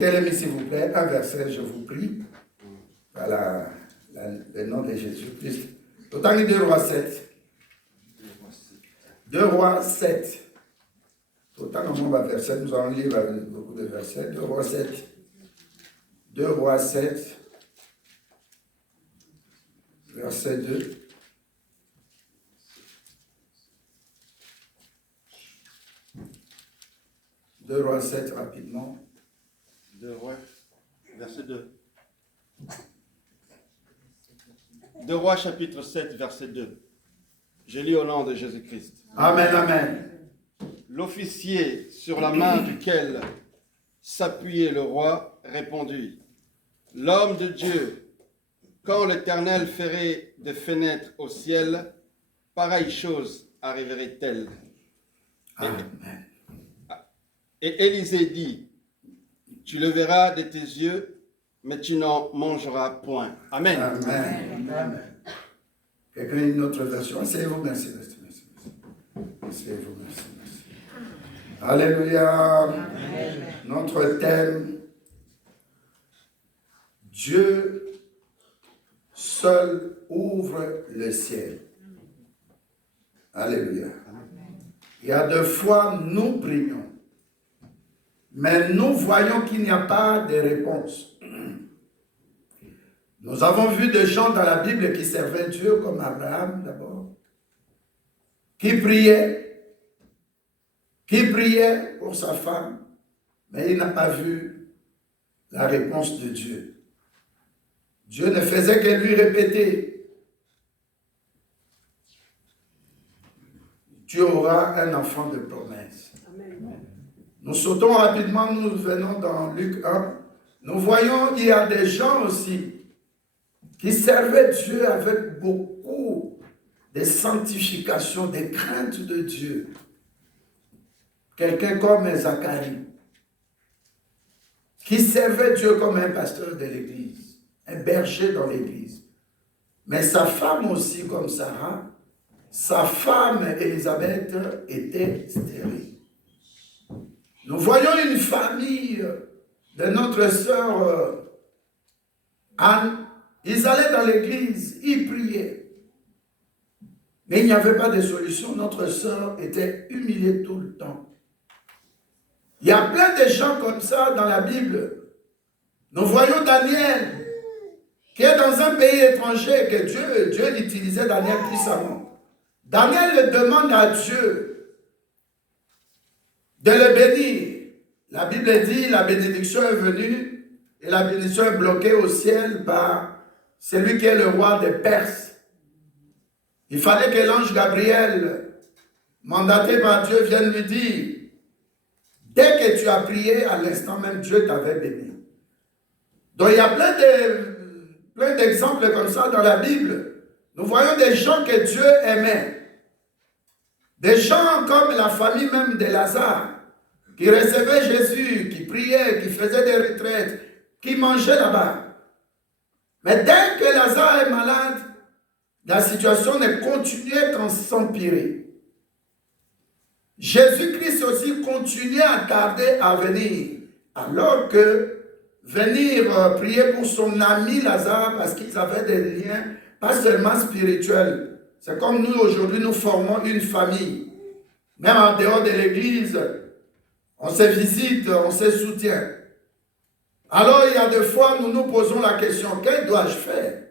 Mettez-les, s'il vous plaît, un verset, je vous prie. Voilà, le nom de Jésus-Christ. Autant que 2 Rois 7. 2 Rois 7. Autant que mon verset, nous allons lire beaucoup de versets. 2 Rois 7. 2 Rois 7. Verset 2. Deux Rois 7, rapidement. 2 Rois, verset 2. 2 Rois, chapitre 7, verset 2. Je lis au nom de Jésus-Christ. Amen, amen. L'officier sur la main duquel s'appuyait le roi répondit: L'homme de Dieu, quand l'Éternel ferait des fenêtres au ciel, pareille chose arriverait-elle? Amen. Et Élisée dit: Tu le verras de tes yeux, mais tu n'en mangeras point. Amen. Amen. Amen. Quelqu'un a une autre version? Asseyez-vous, merci. Asseyez-vous, merci. Alléluia. Amen. Notre thème: Dieu seul ouvre le ciel. Alléluia. Il y a 2 fois nous prions, mais nous voyons qu'il n'y a pas de réponse. Nous avons vu des gens dans la Bible qui servaient Dieu, comme Abraham d'abord, qui priait pour sa femme, mais il n'a pas vu la réponse de Dieu. Dieu ne faisait que lui répéter: tu auras un enfant de promesse. Amen. Nous sautons rapidement, nous venons dans Luc 1. Nous voyons qu'il y a des gens aussi qui servaient Dieu avec beaucoup de sanctification, de crainte de Dieu. Quelqu'un comme Zacharie, qui servait Dieu comme un pasteur de l'église, un berger dans l'église. Mais sa femme aussi, comme Sarah, sa femme Élisabeth était stérile. Nous voyons une famille de notre sœur Anne. Ils allaient dans l'église, ils priaient. Mais il n'y avait pas de solution. Notre sœur était humiliée tout le temps. Il y a plein de gens comme ça dans la Bible. Nous voyons Daniel, qui est dans un pays étranger, que Dieu utilisait Daniel puissamment. Daniel demande à Dieu de le bénir. La Bible dit, la bénédiction est venue, et la bénédiction est bloquée au ciel par celui qui est le roi des Perses. Il fallait que l'ange Gabriel, mandaté par Dieu, vienne lui dire: dès que tu as prié, à l'instant même, Dieu t'avait béni. Donc il y a plein d'exemples comme ça dans la Bible. Nous voyons des gens que Dieu aimait. Des gens comme la famille même de Lazare, qui recevaient Jésus, qui priaient, qui faisaient des retraites, qui mangeaient là-bas. Mais dès que Lazare est malade, la situation ne continuait qu'en s'empirer. Jésus-Christ aussi continuait à tarder à venir, alors que venir prier pour son ami Lazare, parce qu'ils avaient des liens, pas seulement spirituels. C'est comme nous aujourd'hui, nous formons une famille. Même en dehors de l'église, on se visite, on se soutient. Alors il y a des fois, nous nous posons la question: que dois-je faire?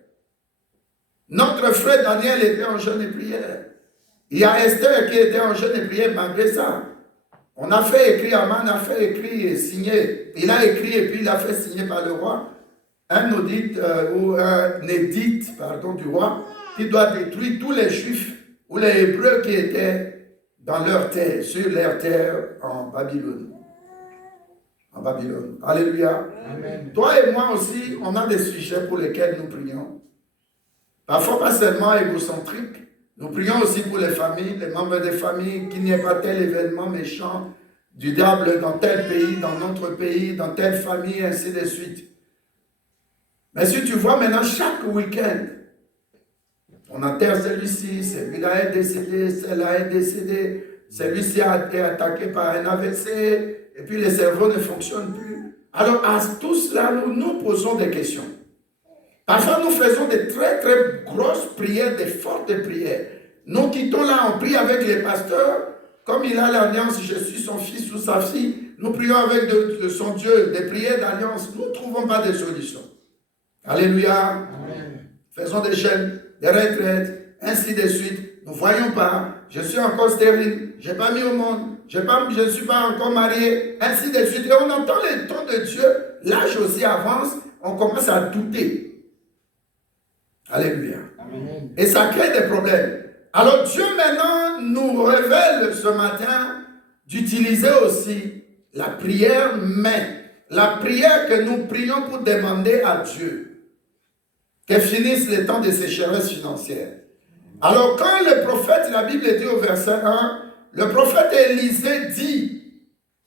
Notre frère Daniel était en jeûne et prière. Il y a Esther qui était en jeûne et prière malgré ça. On a fait écrire, Aman a fait écrire et signer. Il a écrit et puis il a fait signer par le roi un édit du roi qui doit détruire tous les Juifs ou les Hébreux qui étaient dans leur terre, sur leur terre en Babylone. En Babylone. Alléluia. Amen. Toi et moi aussi, on a des sujets pour lesquels nous prions. Parfois pas seulement égocentriques. Nous prions aussi pour les familles, les membres des familles, qu'il n'y ait pas tel événement méchant du diable dans tel pays, dans notre pays, dans telle famille, ainsi de suite. Mais si tu vois maintenant, chaque week-end, on enterre celui-ci, celui-là est décédé, celle-là est décédée, celui-ci a été attaqué par un AVC, et puis le cerveau ne fonctionne plus. Alors, à tout cela, nous nous posons des questions. Parfois, nous faisons des très, très grosses prières, des fortes prières. Nous quittons là, on prie avec les pasteurs. Comme il a l'alliance, je suis son fils ou sa fille. Nous prions avec de son Dieu, des prières d'alliance. Nous ne trouvons pas de solution. Alléluia. Amen. Faisons des chaînes, des retraites, ainsi de suite. Nous ne voyons pas. Je suis encore stérile. Je n'ai pas mis au monde. Je ne suis pas encore marié. Ainsi de suite. Et on entend les tons de Dieu. L'âge aussi avance. On commence à douter. Alléluia. Amen. Et ça crée des problèmes. Alors Dieu maintenant nous révèle ce matin d'utiliser aussi la prière, mais la prière que nous prions pour demander à Dieu qu'elle finisse les temps de sécheresse financière. Alors quand le prophète, la Bible dit au verset 1, le prophète Élisée dit,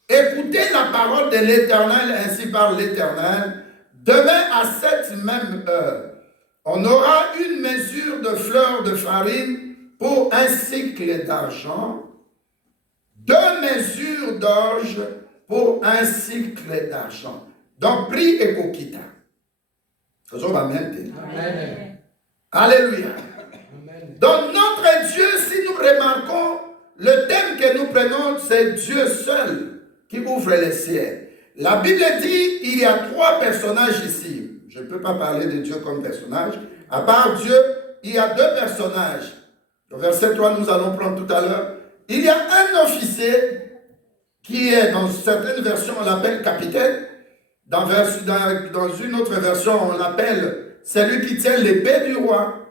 écoutez la parole de l'Éternel, ainsi parle l'Éternel, demain à cette même heure, on aura une mesure de fleurs de farine pour un cycle d'argent, 2 mesures d'orge pour un cycle d'argent. Donc, prix et coquita. Faisons la même thé. Amen. Alléluia. Amen. Donc, notre Dieu, si nous remarquons, le thème que nous prenons, c'est Dieu seul qui ouvre les ciels. La Bible dit, il y a 3 personnages ici. Je ne peux pas parler de Dieu comme personnage. À part Dieu, il y a 2 personnages. Au verset 3, nous allons prendre tout à l'heure. Il y a un officier qui est, dans certaines versions, on l'appelle capitaine. Dans une autre version, on l'appelle celui qui tient l'épée du roi.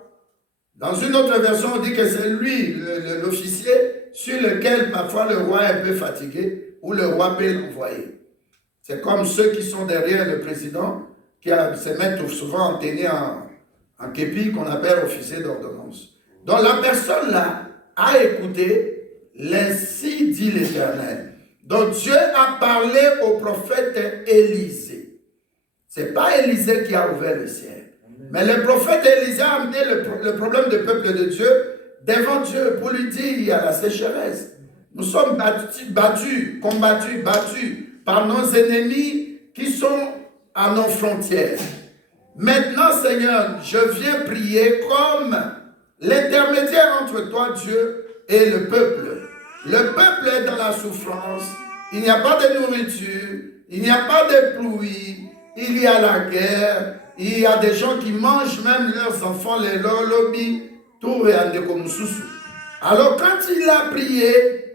Dans une autre version, on dit que c'est lui, l'officier, sur lequel parfois le roi est un peu fatigué ou le roi peut l'envoyer. C'est comme ceux qui sont derrière le président, qui se mettent souvent en tenue en képi, qu'on appelle officier d'ordonnance. Donc la personne là a écouté, l'ainsi dit l'Éternel. Donc Dieu a parlé au prophète Élisée. Ce n'est pas Élisée qui a ouvert le ciel. Mais le prophète Élisée a amené le problème du peuple de Dieu devant Dieu pour lui dire il y a la sécheresse. Nous sommes battus, combattus par nos ennemis qui sont à nos frontières. Maintenant, Seigneur, je viens prier comme l'intermédiaire entre toi, Dieu, et le peuple. Le peuple est dans la souffrance. Il n'y a pas de nourriture. Il n'y a pas de pluie. Il y a la guerre. Il y a des gens qui mangent même leurs enfants, les lobby, tout et comme sous. Alors, quand il a prié,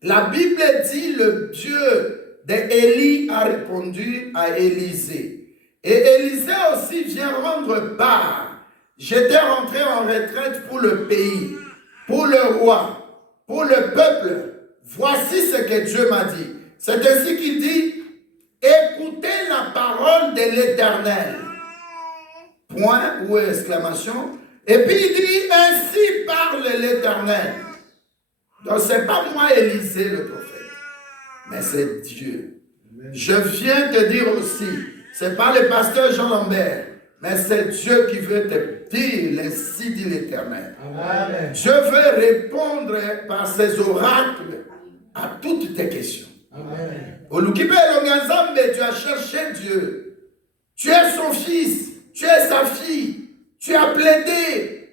la Bible dit le Dieu d'Élie a répondu à Élisée. Et Élisée aussi vient rendre part. J'étais rentré en retraite pour le pays, pour le roi, pour le peuple. Voici ce que Dieu m'a dit. C'est ainsi qu'il dit, écoutez la parole de l'Éternel. Point ou exclamation. Et puis il dit, ainsi parle l'Éternel. Donc ce n'est pas moi Élisée le prophète, mais c'est Dieu. Je viens te dire aussi, ce n'est pas le pasteur Jean Lambert, mais c'est Dieu qui veut te dire, ainsi dit l'Éternel. Je veux répondre par ses oracles à toutes tes questions. Olukibe Longanzambe, tu as cherché Dieu. Tu es son fils, tu es sa fille. Tu as plaidé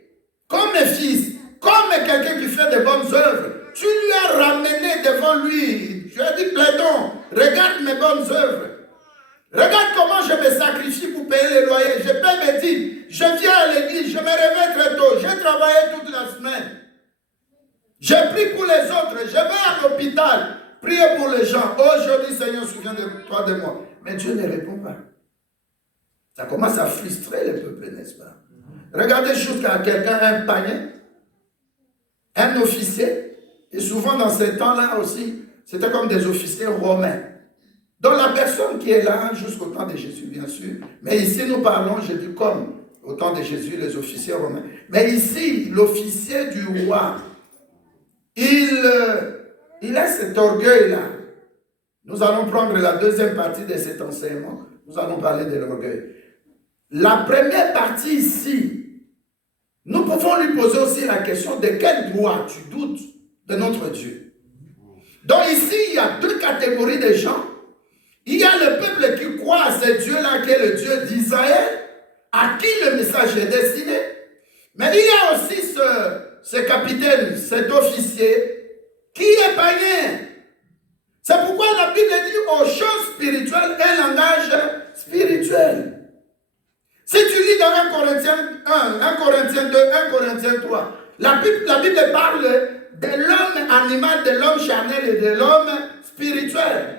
comme un fils, comme quelqu'un qui fait de bonnes œuvres. Tu lui as ramené devant lui. Tu as dit, plaidons, regarde mes bonnes œuvres. Regarde comment je me sacrifie pour payer les loyers. Je paie mes dîmes. Je viens à l'église. Je me réveille très tôt. J'ai travaillé toute la semaine. J'ai prié pour les autres. Je vais à l'hôpital. Prier pour les gens. Aujourd'hui, Seigneur, souviens-toi de moi. Mais Dieu ne répond pas. Ça commence à frustrer le peuple, n'est-ce pas? Regardez juste quand quelqu'un a un panier, un officier. Et souvent dans ces temps-là aussi, c'était comme des officiers romains. Donc la personne qui est là jusqu'au temps de Jésus, bien sûr. Mais ici, nous parlons, je dis comme au temps de Jésus, les officiers romains. Mais ici, l'officier du roi, il a cet orgueil-là. Nous allons prendre la deuxième partie de cet enseignement. Nous allons parler de l'orgueil. La première partie ici, nous pouvons lui poser aussi la question de quel droit tu doutes de notre Dieu. Donc ici, il y a deux catégories de gens. il y a le peuple qui croit à ce Dieu-là qui est le Dieu d'Israël, à qui le message est destiné. Mais il y a aussi ce capitaine, cet officier, qui est païen. C'est pourquoi la Bible dit aux choses spirituelles un langage spirituel. Si tu lis dans 1 Corinthiens 1, 1 Corinthiens 2, 1 Corinthiens 3, la Bible parle de l'homme animal, de l'homme charnel et de l'homme spirituel.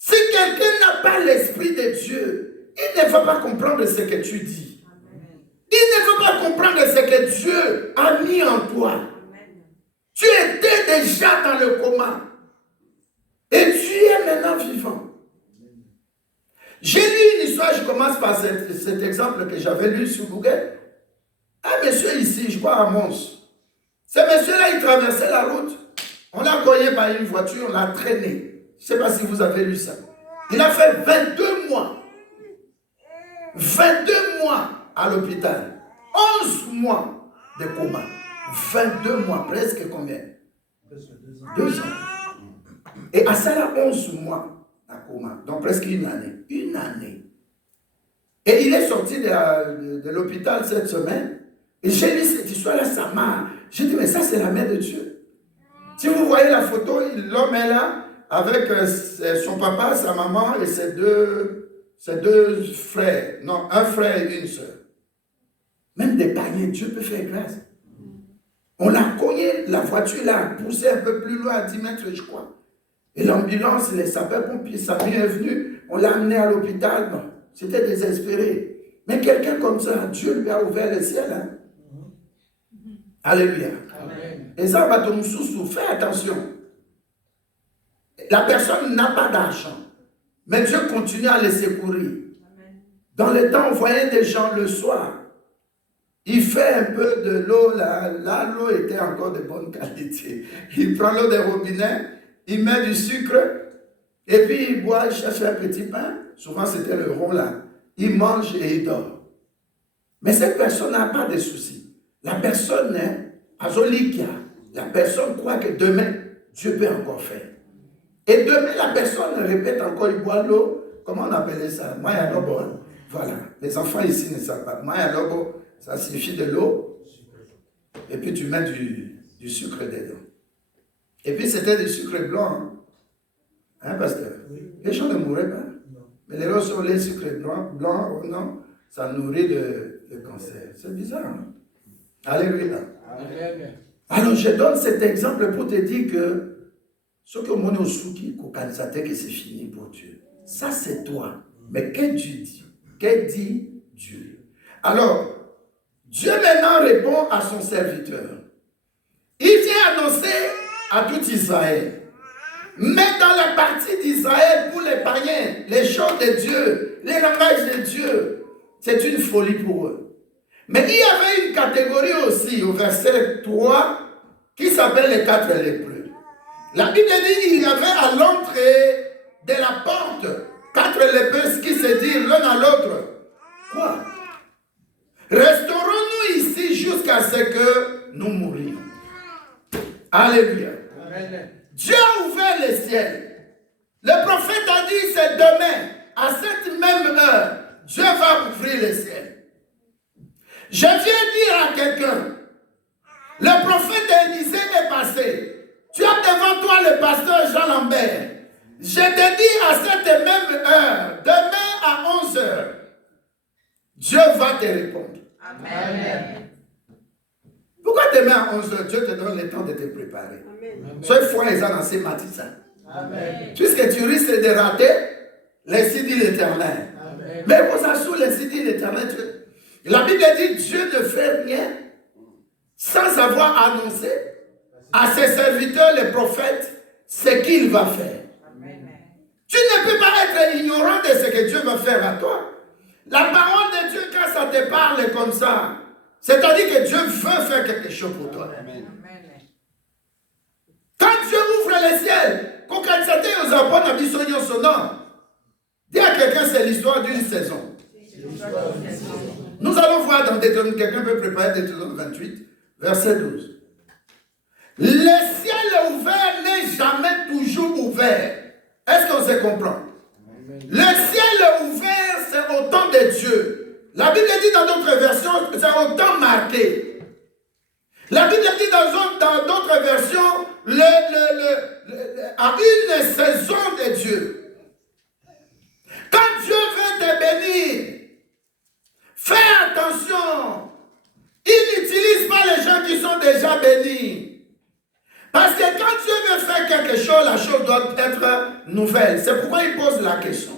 Si quelqu'un n'a pas l'esprit de Dieu, il ne va pas comprendre ce que tu dis. Il ne va pas comprendre ce que Dieu a mis en toi. Tu étais déjà dans le coma. Et tu es maintenant vivant. J'ai lu une histoire, je commence par cet exemple que j'avais lu sur Google. Un monsieur ici, je crois à Mons. Ce monsieur-là, il traversait la route. On l'a cogné par une voiture, on l'a traîné. Je ne sais pas si vous avez lu ça. Il a fait 22 mois. 22 mois à l'hôpital. 11 mois de coma. 22 mois, presque combien? 2 ans. Et à ça, là, 11 mois à coma. Donc presque une année. Une année. Et il est sorti de l'hôpital cette semaine. Et j'ai lu cette histoire-là, ça m'a... J'ai dit, mais ça, c'est la main de Dieu. Si vous voyez la photo, l'homme est là avec son papa, sa maman et ses deux frères. Non, un frère et une soeur. Même des païens, Dieu peut faire grâce. On l'a cogné, la voiture l'a poussé un peu plus loin, à 10 mètres, je crois. Et l'ambulance, les sapeurs-pompiers, Samy est venu, on l'a amené à l'hôpital. Bon, c'était désespéré. Mais quelqu'un comme ça, Dieu lui a ouvert le ciel. Hein? Alléluia. Amen. Et ça va te sous, fais attention. La personne n'a pas d'argent, mais Dieu continue à les secourir. Dans le temps, on voyait des gens le soir. Il fait un peu de l'eau, là l'eau était encore de bonne qualité. Il prend l'eau des robinets, il met du sucre, et puis il boit, il cherche un petit pain. Souvent c'était le rond là. Il mange et il dort. Mais cette personne n'a pas de soucis. La personne est azolikia. La personne croit que demain, Dieu peut encore faire. Et demain, la personne répète encore, il boit l'eau. Comment on appelait ça? Maya lobo. Hein? Voilà. Les enfants ici ne savent pas. Maya lobo, ça signifie de l'eau. Et puis tu mets du sucre dedans. Et puis c'était du sucre blanc. Hein, pasteur? Oui. Les gens ne mourraient pas. Non. Mais les roses sont les sucres blancs, non, ça nourrit le cancer. C'est bizarre. Hein? Alléluia. Amen. Alors je donne cet exemple pour te dire que ce que mon souki, que c'est fini pour Dieu. Ça c'est toi. Mais qu'est-ce que Dieu dit? Qu'est-ce que dit Dieu? Alors, Dieu maintenant répond à son serviteur. Il vient annoncer à tout Israël. Mais dans la partie d'Israël, pour les païens, les choses de Dieu, les langages de Dieu, c'est une folie pour eux. Mais il y avait une catégorie aussi, au verset 3, qui s'appelle les 4 lépreux. La Bible dit qu'il y avait à l'entrée de la porte 4 lépreux qui se disent l'un à l'autre. Quoi? Resterons-nous ici jusqu'à ce que nous mourions. Alléluia. Amen. Dieu a ouvert les ciels. Le prophète a dit c'est demain, à cette même heure, Dieu va ouvrir les ciels. Je viens dire à quelqu'un, le prophète Élisée est passé. Tu as devant toi le pasteur Jean Lambert. Je te dis à cette même heure, demain à 11h, Dieu va te répondre. Amen. Pourquoi demain à 11h, Dieu te donne le temps de te préparer? Sois foi et dans ces matins. Puisque tu risques de rater les CD de l'Éternel. Mais pour ça, sous les CD de l'Éternel, la Bible dit Dieu ne fait rien sans avoir annoncé à ses serviteurs, les prophètes, ce qu'il va faire. Amen. Tu ne peux pas être ignorant de ce que Dieu va faire à toi. La parole de Dieu, quand ça te parle comme ça, c'est-à-dire que Dieu veut faire quelque chose pour toi. Amen. Quand Dieu ouvre les ciels, quand c'était aux apôtres, on dit son nom. Dis à quelqu'un, c'est l'histoire d'une saison. Nous allons voir dans Deutéronome, quelqu'un peut préparer Deutéronome 28, verset 12. Le ciel ouvert n'est jamais toujours ouvert. Est-ce qu'on se comprend? Le ciel est ouvert, c'est au temps de Dieu. La Bible dit dans d'autres versions, c'est au temps marqué. La Bible dit dans d'autres versions, à une saison de Dieu. Quand Dieu veut te bénir, fais attention. Il n'utilise pas les gens qui sont déjà bénis. Parce que quand Dieu veut faire quelque chose, la chose doit être nouvelle. C'est pourquoi il pose la question.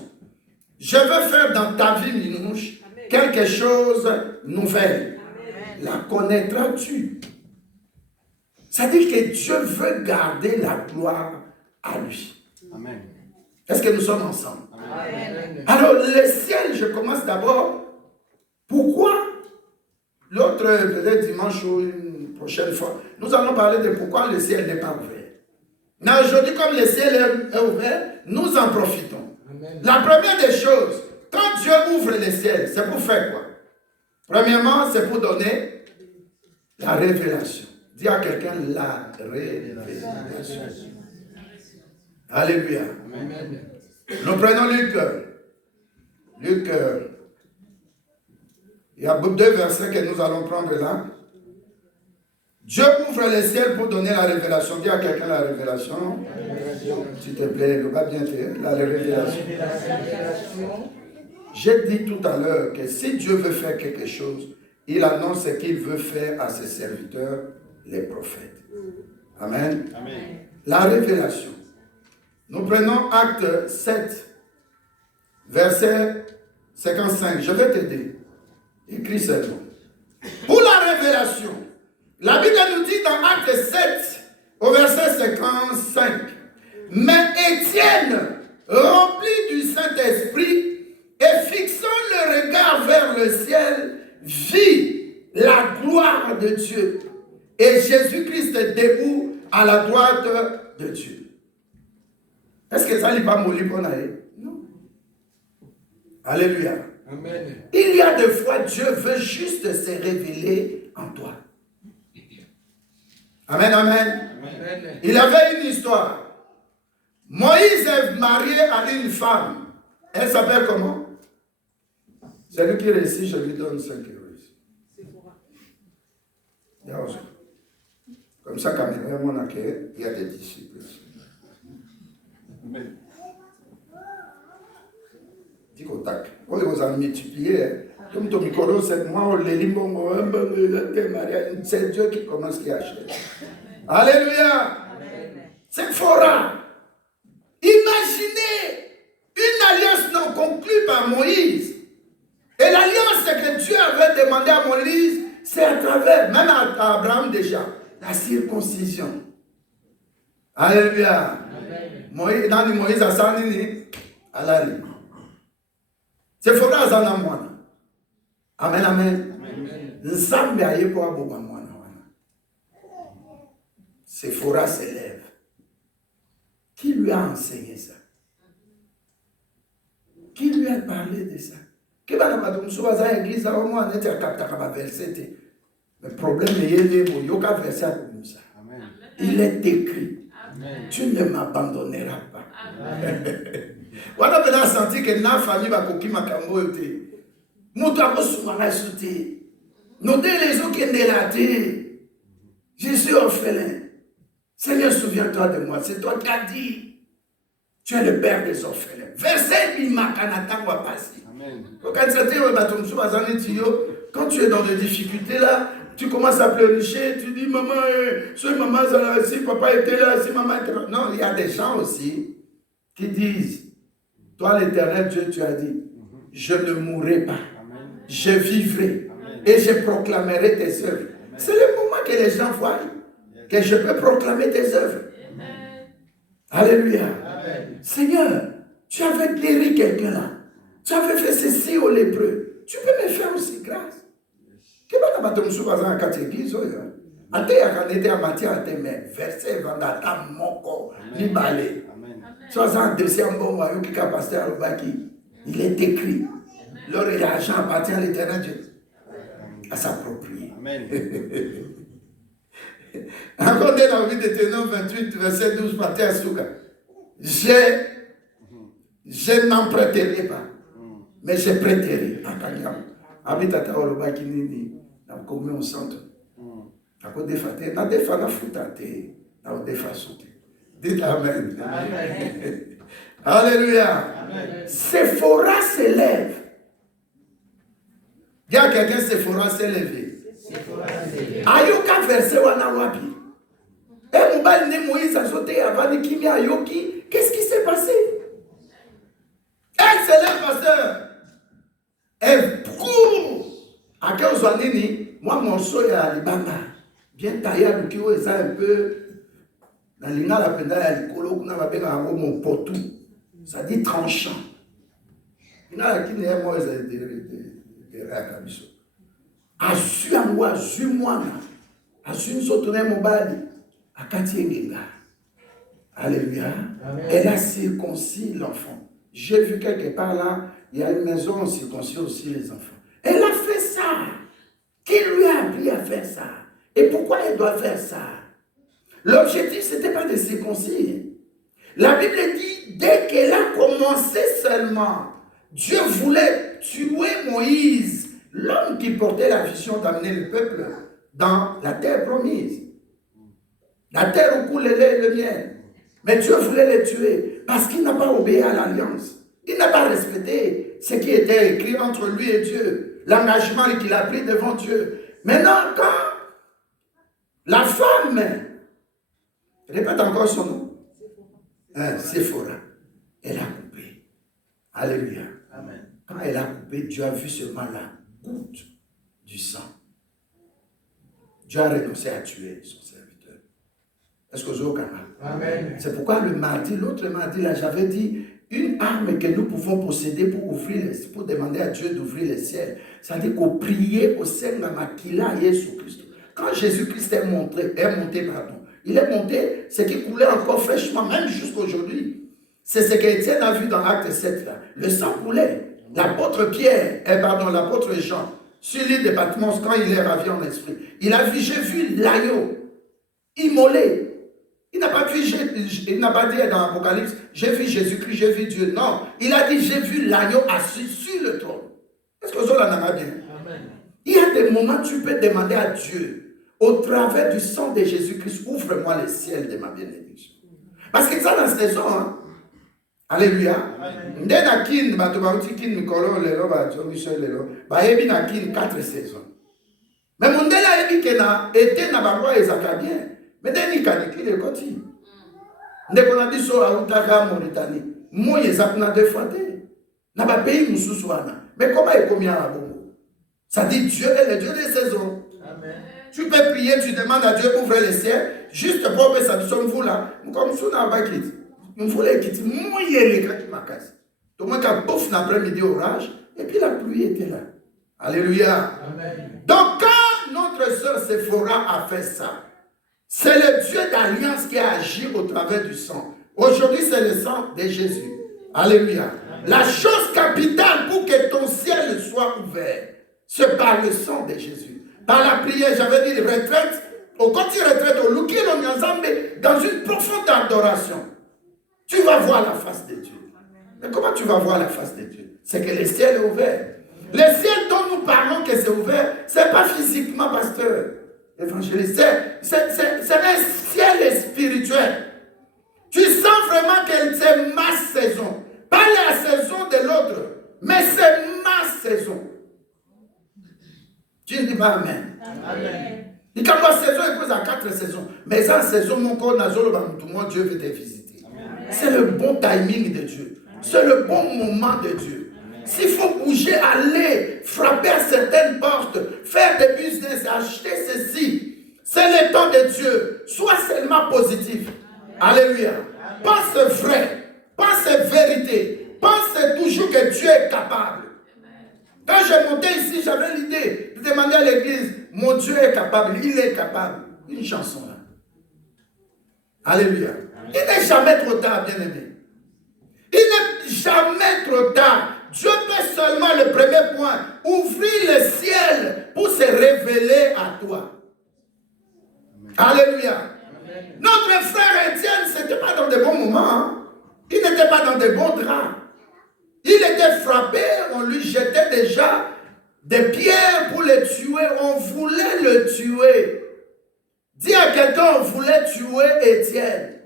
Je veux faire dans ta vie, Minouche, quelque chose de nouvelle. Amen. La connaîtras-tu? C'est-à-dire que Dieu veut garder la gloire à lui. Amen. Est-ce que nous sommes ensemble? Amen. Alors, le ciel, je commence d'abord. Pourquoi? L'autre, peut-être dimanche ou une prochaine fois, nous allons parler de pourquoi le ciel n'est pas ouvert. Mais aujourd'hui, comme le ciel est ouvert, nous en profitons. Amen. La première des choses, quand Dieu ouvre le ciel, c'est pour faire quoi? Premièrement, c'est pour donner la révélation. Dis à quelqu'un la révélation. Alléluia. Amen. Nous prenons Luc. Luc, il y a 2 versets que nous allons prendre là. Dieu ouvre le ciel pour donner la révélation. Dis à quelqu'un la révélation. S'il te plaît, le va bien faire. La révélation. J'ai dit tout à l'heure que si Dieu veut faire quelque chose, il annonce ce qu'il veut faire à ses serviteurs, les prophètes. Amen. Amen. La révélation. Nous prenons Acte 7, verset 55. Je vais t'aider. Écris ce mot. Pour la révélation, la Bible nous dit dans Acte 7, au verset 55, mais Étienne, rempli du Saint-Esprit, et fixant le regard vers le ciel, vit la gloire de Dieu et Jésus-Christ debout à la droite de Dieu. Est-ce que ça n'est pas molli pour aller? Non. Alléluia. Amen. Il y a des fois, Dieu veut juste se révéler en toi. Amen, amen. Amen. Il avait une histoire. Moïse est marié à une femme. Elle s'appelle comment? Celui qui réussit, je lui donne 5 euros. Comme ça, quand même, mon accueil, il y a des disciples. Amen. Dis qu'au tac. Oui, vous avez multiplié. Comme ton micro, c'est moi, c'est Dieu qui commence qui achète. Alléluia. C'est fort. Imaginez une alliance non conclue par Moïse. Et l'alliance que Dieu avait demandé à Moïse, c'est à travers, même à Abraham déjà, la circoncision. Alléluia. Moïse, dans le Moïse a sani à la rime. C'est fort à Zanamwana. Amen, amen. Nzambe a yepo aboba mwana wana. Séphora s'élève. Qui lui a enseigné ça? Qui lui a parlé de ça? Qui va dans la église au moins on est à capter verset. Le problème est il y a verset comme ça. Il est écrit. Amen. Tu ne m'abandonneras pas. On a bien senti que la famille va coquiller ma cambote. Nous avons souvent sauté. Nous deux les autres qui sont délatés. Je suis orphelin. Seigneur, souviens-toi de moi. C'est toi qui as dit. Tu es le père des orphelins. Verset Bimakanata va passer. Quand tu es dans des difficultés là, tu commences à pleurnicher, tu dis maman, si papa était là, si maman était là. Non, il y a des gens aussi qui disent, toi l'Éternel Dieu, tu as dit, je ne mourrai pas, je vivrai et je proclamerai tes œuvres. C'est le moment que les gens voient que je peux proclamer tes œuvres. Alléluia. Seigneur, tu avais guéri quelqu'un là. Tu avais fait ceci aux lépreux. Tu peux me faire aussi grâce. Que va pas te souvenir en catégorie, ate yakanete ya matière ate mais verset vandata moko libale. Soit en deuxième bon royaume qui capacité à l'obaki. Il est écrit. L'or et l'argent appartient à l'Éternel Dieu. À s'approprier. Amen. Encore dans la vie de Deutéronome 28, verset 12, Pater Souka. J'ai Je n'en prêterai pas. Mais je prêterai à Kanyam. Habitata Oloba Kinini, dans le commun au centre. Na kodefate, na defa na futate, na defa soute. Dites Amen. Amen. Alléluia. Sephora s'élève. Il y a quelqu'un, Sephora s'est levé. Ayoka verset wana wapi. Et Moubal ne Moïse a sauté avant de Kimi Ayoki. Qu'est-ce qui s'est passé? Elle se lève, pasteur. Elle court. À quel Zwanini, moi mon soeur est à Libanga. Bien taillé, qui est un peu. Dans l'ina la penda ya likolo kuna babenga yango mon potou. Ça dit tranchant. Ina la kine ya moi de rakabiso. Asu yango asu mwana. Asu nsoto na mobali. Akati ngenga. Alléluia. Elle a circoncis l'enfant. J'ai vu quelque part là, il y a une maison, on circoncis aussi les enfants. Elle a fait ça. Qui lui a appris à faire ça? Et pourquoi elle doit faire ça? L'objectif, ce n'était pas de circoncire. La Bible dit, dès qu'elle a commencé seulement, Dieu voulait tuer Moïse, l'homme qui portait la vision d'amener le peuple dans la terre promise. La terre où coule le lait et le miel. Mais Dieu voulait le tuer parce qu'il n'a pas obéi à l'alliance. Il n'a pas respecté ce qui était écrit entre lui et Dieu, l'engagement qu'il a pris devant Dieu. Maintenant, quand la femme, répète encore son nom, Sephora, elle a coupé. Alléluia. Amen. Quand elle a coupé, Dieu a vu seulement la goutte du sang. Dieu a renoncé à tuer son serviteur. Est-ce que vous avez Amen. C'est pourquoi le mardi, l'autre mardi, là, j'avais dit, une arme que nous pouvons posséder pour demander à Dieu d'ouvrir les ciels. C'est-à-dire qu'on priait au Seigneur Makila Jésus-Christ. Quand Jésus-Christ est monté, il est monté, ce qui coulait encore fraîchement, même jusqu'aujourd'hui. C'est ce qu'Étienne a vu dans Acte 7 là. Le sang coulait. L'apôtre l'apôtre Jean, sur l'île de Patmos, quand il est ravi en esprit, il a vu, j'ai vu l'agneau immolé. Il n'a pas dit dans l'Apocalypse, j'ai vu Jésus-Christ, j'ai vu Dieu. Non, il a dit, j'ai vu l'agneau assis sur le trône. Est-ce que vous en avez bien? Amen. Il y a des moments où tu peux demander à Dieu, au travers du sang de Jésus-Christ, ouvre-moi le ciel de ma bénédiction. Parce que ça, dans la saison, hein? Alléluia. Ndé na kin, bato bauti kin mikolo lelo, bato Michel lelo, baebi na kin 4 saisons. Mais mon délai ebi que na été na barwa ezaka bien. Mais deni kaniki le koti. Ndé kona biso a utaka Mauritanie. Moi ezaka na 2 fois te. Na ba pays mususu wana. Mais comment est combien à Bobo? Ça dit Dieu est le Dieu des saisons. Amen. Tu peux prier, tu demandes à Dieu d'ouvrir les ciels, juste pour que ça nous sommes vous là. Comme ça, on a pas quitté. Nous voulons quitter. Moi, il y a les gars qui m'a cassé. Donc, moi, quand pouf, l'après-midi, orage, et puis la pluie était là. Alléluia. Amen. Donc, quand notre sœur Sephora a fait ça, c'est le Dieu d'alliance qui a agi au travers du sang. Aujourd'hui, c'est le sang de Jésus. Alléluia. Amen. La chose capitale pour que ton ciel soit ouvert, c'est par le sang de Jésus. Par la prière, j'avais dit retraite, au côté retraite, au Luki, dans une profonde adoration. Tu vas voir la face de Dieu. Mais comment tu vas voir la face de Dieu? C'est que le ciel est ouvert. Le ciel dont nous parlons que c'est ouvert, ce n'est pas physiquement, pasteur. Évangéliste, c'est un ciel spirituel. Tu sens vraiment que c'est ma saison. Pas la saison de l'autre, mais c'est ma saison. Tu ne dis pas Amen. Amen. Il y a une saison, il cause à 4 saisons. Mais en saison, mon corps n'a pas Dieu veut te visiter. C'est le bon timing de Dieu. C'est le bon moment de Dieu. S'il faut bouger, aller, frapper à certaines portes, faire des business, acheter ceci, c'est le temps de Dieu. Sois seulement positif. Alléluia. Pense vrai. Pense vérité. Pense toujours que Dieu est capable. Quand je montais ici, j'avais l'idée de demander à l'église, mon Dieu est capable, il est capable. Une chanson là. Alléluia. Il n'est jamais trop tard, bien-aimé. Il n'est jamais trop tard. Dieu peut seulement, le premier point, ouvrir le ciel pour se révéler à toi. Alléluia. Amen. Notre frère Étienne, ce n'était pas dans de bons moments. Hein. Il n'était pas dans de bons draps. Il était frappé, on lui jetait déjà des pierres pour le tuer. On voulait le tuer. Dis à quelqu'un, on voulait tuer Étienne.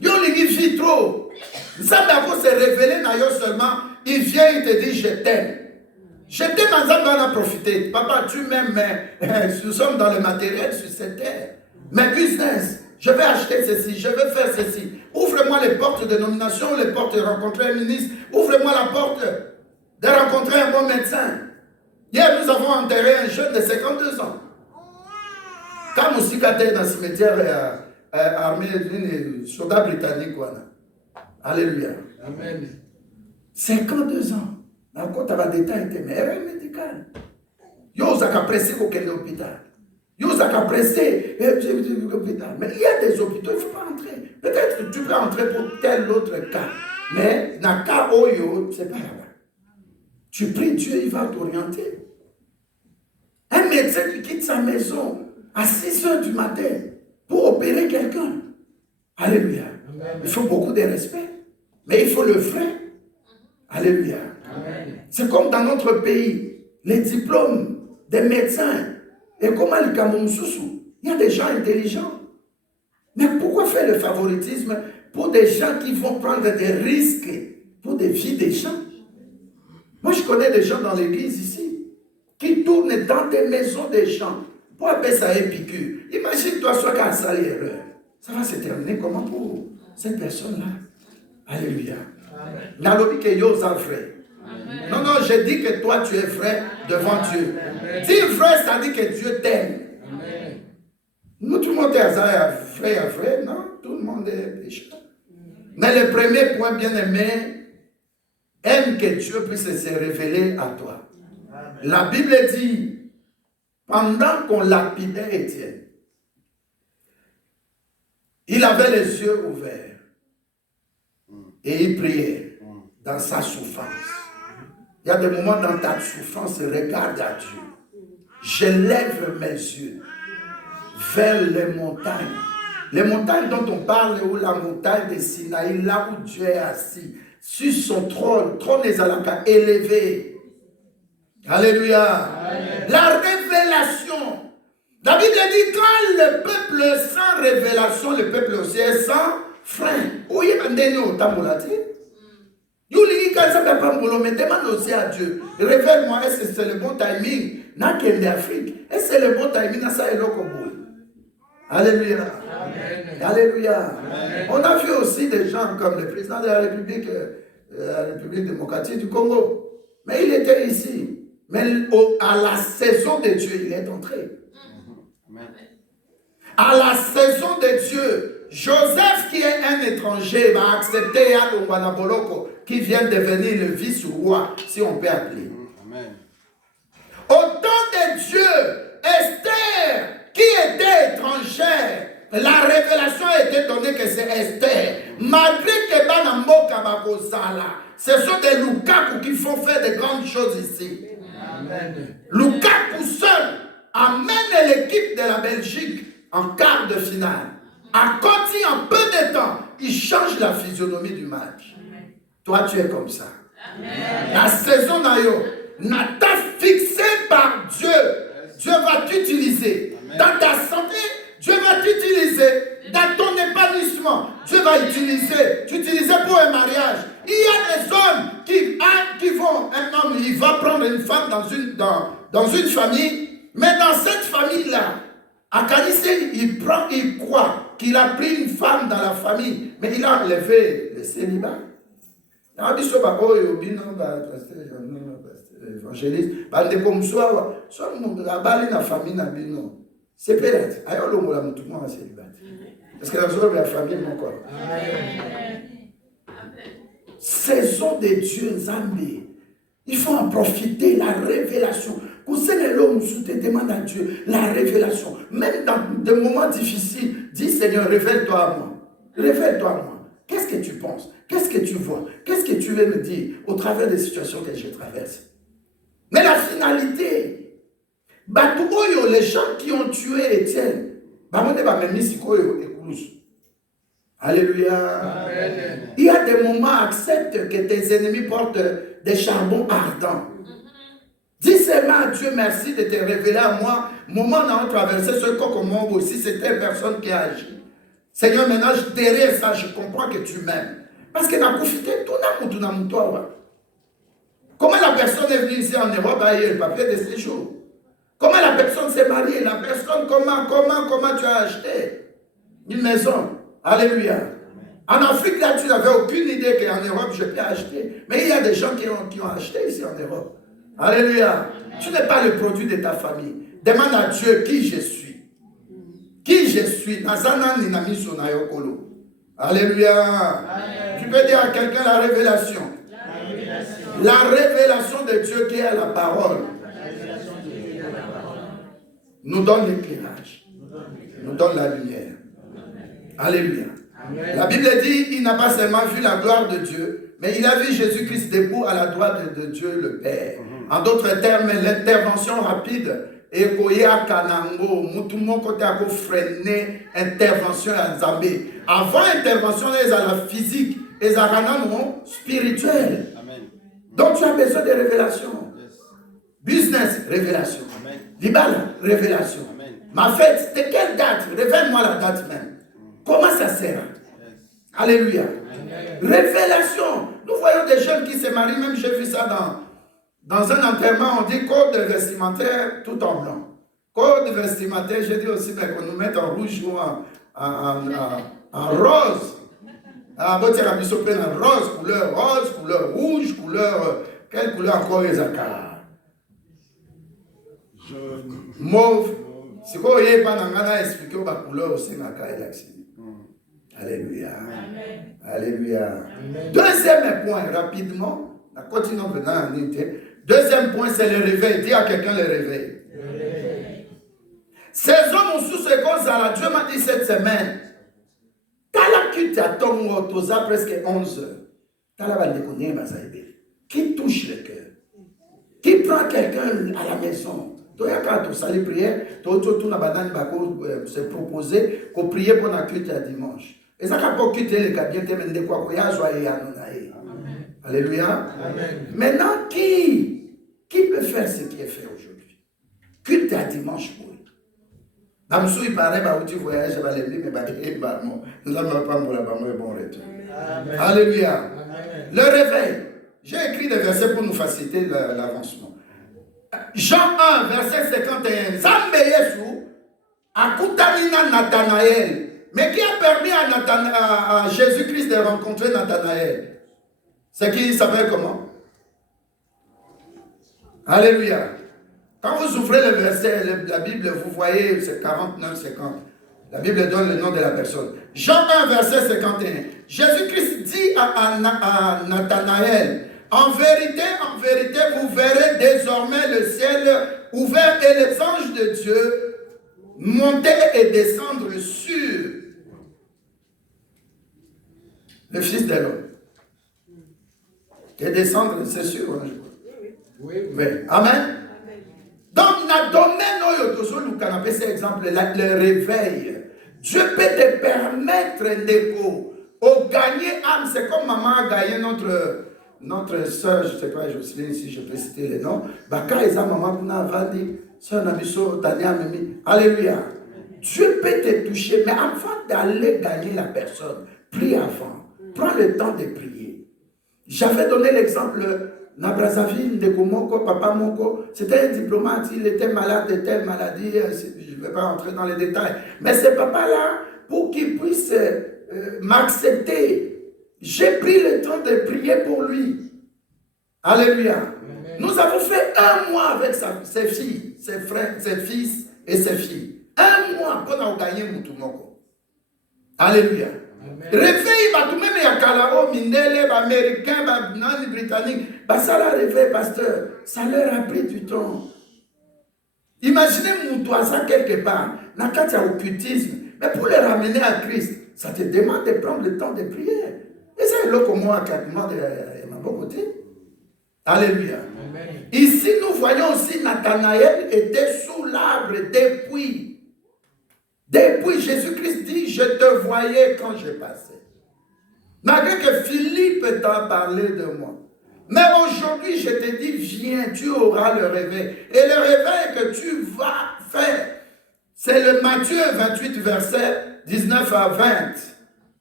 Yo, il vit trop. Ça d'abord s'est révélé dans yo seulement. Il vient, il te dit, je t'aime. Je t'aime, on a profité. Papa, tu m'aimes, mais nous sommes dans le matériel sur cette terre. Mais business, je vais acheter ceci, je vais faire ceci. Ouvre-moi les portes de nomination, les portes de rencontrer un ministre. Ouvre-moi la porte de rencontrer un bon médecin. Hier, nous avons enterré un jeune de 52 ans. Quand Moussika était dans le cimetière armé d'un soldat britannique. Alléluia. Amen. 52 ans. Encore, tu as des détails, mais erreur médicale. Yo, ça a pressé qu'aucun hôpital. Yo, ça a pressé l'hôpital. Mais il y a des hôpitaux, il ne faut pas entrer. Peut-être que tu peux entrer pour tel autre cas. Mais dans le cas où ce n'est pas là-bas. Tu pries Dieu, il va t'orienter. Un médecin qui quitte sa maison à 6 heures du matin pour opérer quelqu'un. Alléluia. Amen. Il faut beaucoup de respect. Mais il faut le vrai. Alléluia. C'est comme dans notre pays, les diplômes des médecins. Et comme à l'Ikamoumsousou, il y a des gens intelligents. Mais pourquoi faire le favoritisme pour des gens qui vont prendre des risques pour des vies des gens? Moi, je connais des gens dans l'église ici qui tournent dans des maisons des gens pour appeler ça un piqûre. Imagine-toi, soit qu'à ça l'erreur. Ça va se terminer comment pour cette personne-là? Alléluia. N'alobi que yo frère. Non, non, je dis que toi tu es vrai devant Dieu. Dire vrai, ça dit que Dieu t'aime. Nous, tout le monde est vrai, non? Tout le monde est pécheur. Mais le premier point, bien aimé, aime que Dieu puisse se révéler à toi. La Bible dit, pendant qu'on lapidait Étienne, il avait les yeux ouverts et il priait dans sa souffrance. Il y a des moments dans ta souffrance, regarde à Dieu. Je lève mes yeux vers les montagnes. Les montagnes dont on parle, ou la montagne de Sinaï, là où Dieu est assis, sur son trône est élevé. Alléluia. Amen. La révélation. La Bible dit quand le peuple est sans révélation, le peuple aussi est sans frein. Où il y a un déni au tamboulati. Mais demande aussi à Dieu. Révèle-moi, est-ce que c'est le bon timing? N'a qu'en Afrique. Est-ce que c'est le bon timing? Alléluia. Amen. Alléluia. Amen. On a vu aussi des gens comme le président de la République démocratique du Congo. Mais il était ici. Mais à la saison de Dieu, il est entré. Amen. À la saison de Dieu, Joseph, qui est un étranger, va accepter Yaloumbanaboloko, qui vient devenir le vice-roi, si on peut appeler. Amen. Au temps de Dieu, Esther, qui était étrangère, la révélation a été donnée que c'est Esther. Malgré que Banamboka Bakosala, ce sont des Lukaku qui font faire de grandes choses ici. Amen. Lukaku seul amène l'équipe de la Belgique en quart de finale. À côté, en peu de temps, il change la physionomie du match. Amen. Toi, tu es comme ça. Amen. La saison Nayo, Nata fixé par Dieu. Dieu va t'utiliser. Dans ta santé, Dieu va t'utiliser. Dans ton épanouissement, Dieu va t'utiliser pour un mariage. Il y a des hommes qui vont, un homme, il va prendre une femme dans une famille, mais dans cette famille-là, à Kalissé, il croit qu'il a pris une femme dans la famille, mais il a enlevé le célibat. Évangéliste, c'est peut-être. Parce que la famille, mon corps. Saison de Dieu, Zambé. Il faut en profiter, la révélation. L'homme sous te demande à Dieu la révélation. Même dans des moments difficiles, dis Seigneur, révèle-toi à moi. Révèle-toi à moi. Qu'est-ce que tu penses? Qu'est-ce que tu vois? Qu'est-ce que tu veux me dire au travers des situations que je traverse? Mais la finalité, les gens qui ont tué Étienne, Alléluia. Amen. Il y a des moments, accepte que tes ennemis portent des charbons ardents. Dis seulement à Dieu merci de te révéler à moi. Moment dans traversé ce comment aussi, c'est telle personne qui a agi. Seigneur, maintenant, derrière ça, je comprends que tu m'aimes. Parce que dans le comment la personne est venue ici en Europe, il y a le papier de séjour. Comment la personne s'est mariée, la personne, comment tu as acheté une maison. Alléluia. En Afrique, là, tu n'avais aucune idée qu'en Europe, je peux acheter. Mais il y a des gens qui ont acheté ici en Europe. Alléluia. Tu n'es pas le produit de ta famille. Demande à Dieu qui je suis. Qui je suis. Alléluia. Tu peux dire à quelqu'un la révélation. La révélation de Dieu qui est la parole. Nous donne l'éclairage. Nous donne la lumière. Alléluia. Amen. La Bible dit, il n'a pas seulement vu la gloire de Dieu, mais il a vu Jésus-Christ debout à la droite de Dieu le Père. En d'autres termes, l'intervention rapide et koye kanango, mutumo kote ako freiner intervention à Nzambé. Avant intervention, les à la physique, les à ranano spirituel. Donc tu as besoin de révélation. Business, révélation. Libala, révélation. Ma fête, de quelle date? Révèle-moi la date même. Comment ça sert? Alléluia. Révélation. Nous voyons des jeunes qui se marient, même j'ai vu ça dans un enterrement, on dit code vestimentaire tout en blanc. Code vestimentaire, j'ai dit aussi qu'on nous mette en rouge ou en rose. Rose, couleur rouge, couleur, quelle couleur encore les accords? Mauve. Si vous voyez pas expliquer la couleur aussi Alléluia. Amen. Alléluia. Amen. Deuxième point, rapidement, continuons maintenant en unité. Deuxième point, c'est le réveil. Dis à quelqu'un le réveil. Ces hommes sous ce qu'on Dieu m'a dit cette semaine. Presque 11 heures. Qui touche le cœur? Qui prend quelqu'un à la maison? Salut prière, se proposer qu'on prie pour la culte à dimanche. Et ça n'a pas quitté les cabinets de quoi qu'il y a joie et alléluia. Maintenant, qui peut faire ce qui est fait aujourd'hui? Culte à dimanche pour lui. Namsou il paraît où tu voyages, je vais les mais nous allons pas pour la bon retour. Alléluia. Le réveil. J'ai écrit des versets pour nous faciliter l'avancement. Jean 1, verset 51. Zambe Yesu akutamina Nathanaël. Mais qui a permis à Jésus-Christ de rencontrer Nathanaël? C'est qui s'appelle comment? Alléluia. Quand vous ouvrez le verset, la Bible, vous voyez, c'est 49-50. La Bible donne le nom de la personne. Jean 1, verset 51. Jésus-Christ dit à Nathanaël, en vérité, vous verrez désormais le ciel ouvert et les anges de Dieu monter et descendre sur le Fils de l'homme. Et descendre, c'est sûr. Oui. Amen. Donc, dans le domaine où c'est exemple, le réveil. Dieu peut te permettre de gagner âme. C'est comme maman a gagné notre soeur, je ne sais pas, Jocelyne, si je peux citer les noms. Alléluia. Dieu peut te toucher, mais avant d'aller gagner la personne, prie avant. Prends le temps de prier. J'avais donné l'exemple dans Brazzaville de Komoko, Papa Moko. C'était un diplomate, il était malade de telle maladie, je ne vais pas entrer dans les détails. Mais ce papa-là, pour qu'il puisse m'accepter, j'ai pris le temps de prier pour lui. Alléluia. Amen. Nous avons fait 1 mois avec ses filles, ses frères, ses fils et ses filles. 1 mois qu'on a gagné Moutoumoko. Alléluia. Réveil, tout même il y a Kalao, Mindele, Américain, Britannique. Ça l'a réveillé, pasteur. Ça leur a pris du temps. Imaginez Moutouaza quelque part. N'a qu'à faire occultisme. Mais pour les ramener à Christ, ça te demande de prendre le temps de prier. Et c'est là que moi, à 4 mois de ma côté. Alléluia. Amen. Ici, nous voyons aussi Nathanaël était sous l'arbre depuis Depuis, Jésus-Christ dit, je te voyais quand je passais. Malgré que Philippe t'a parlé de moi. Mais aujourd'hui, je te dis, viens, tu auras le réveil. Et le réveil que tu vas faire, c'est le Matthieu 28, verset 19 à 20.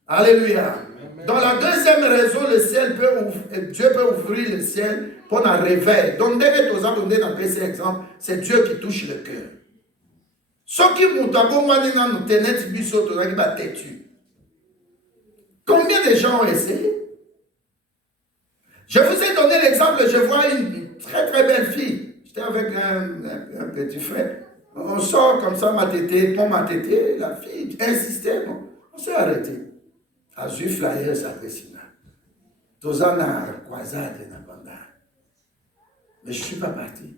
Alléluia. Dans la deuxième raison, Dieu peut ouvrir le ciel pour un réveil. Donc, dès que tu as donné dans cet exemple, c'est Dieu qui touche le cœur. Ce qui combien de gens ont essayé? Je vous ai donné l'exemple, je vois une très très belle fille. J'étais avec un petit frère. On sort comme ça, ma tété, la fille insistait. Bon, on s'est arrêté. A vu flyer, ça dessina. Tous en a croisade, mais je ne suis pas parti.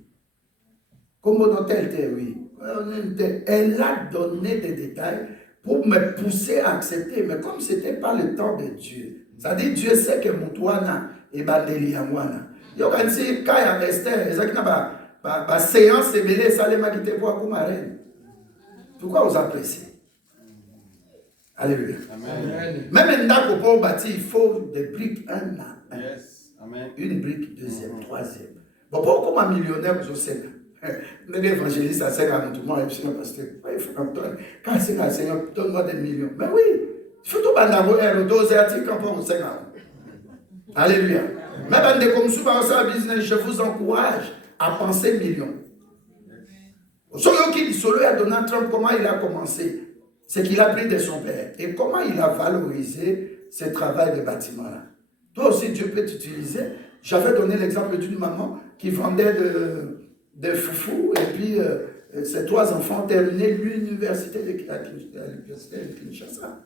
Comment dont-elle oui. Elle a donné des détails pour me pousser à accepter. Mais comme ce n'était pas le temps de Dieu, c'est-à-dire Dieu sait que Moutouana et Badeli Amouana. Il y a aussi Kaya Esther, la séance est mêlée, ça les m'a quitté pour comme reine. Pourquoi vous appréciez? Alléluia. Amen. Même un d'accord pour bâtir, il faut des briques, un an. Yes. Amen. Une brique, deuxième, troisième. Bon, pourquoi un millionnaire vous savez? L'évangéliste a 50 tout le monde, parce que quand c'est un Seigneur, donne-moi des millions. Mais oui, il faut tout le dose article pour vous 50. Alléluia. Même comme ça, je vous encourage à penser millions. Celui qui dit, celui à Donald Trump, comment il a commencé? C'est qu'il a pris de son père. Et comment il a valorisé ce travail de bâtiment-là. Toi aussi, Dieu peut t'utiliser. J'avais donné l'exemple d'une maman qui vendait de foufou, et puis ses 3 enfants terminaient l'université de Kinshasa.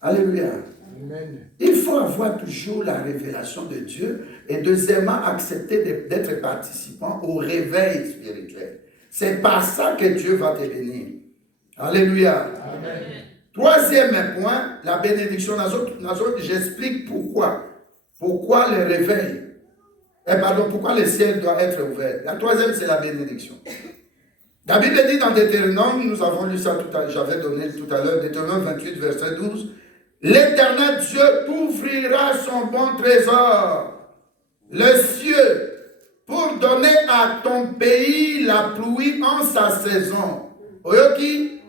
Alléluia. Amen. Il faut avoir toujours la révélation de Dieu, et deuxièmement, accepter d'être participant au réveil spirituel. C'est par ça que Dieu va te bénir. Alléluia. Amen. Troisième point, la bénédiction. J'explique pourquoi. Pourquoi le réveil. Pourquoi le ciel doit être ouvert. La troisième, c'est la bénédiction. La Bible dit dans Deutéronome, nous avons lu ça tout à l'heure, j'avais donné tout à l'heure, Deutéronome 28, verset 12, l'Éternel Dieu t'ouvrira son bon trésor, le ciel, pour donner à ton pays la pluie en sa saison. Oyoki,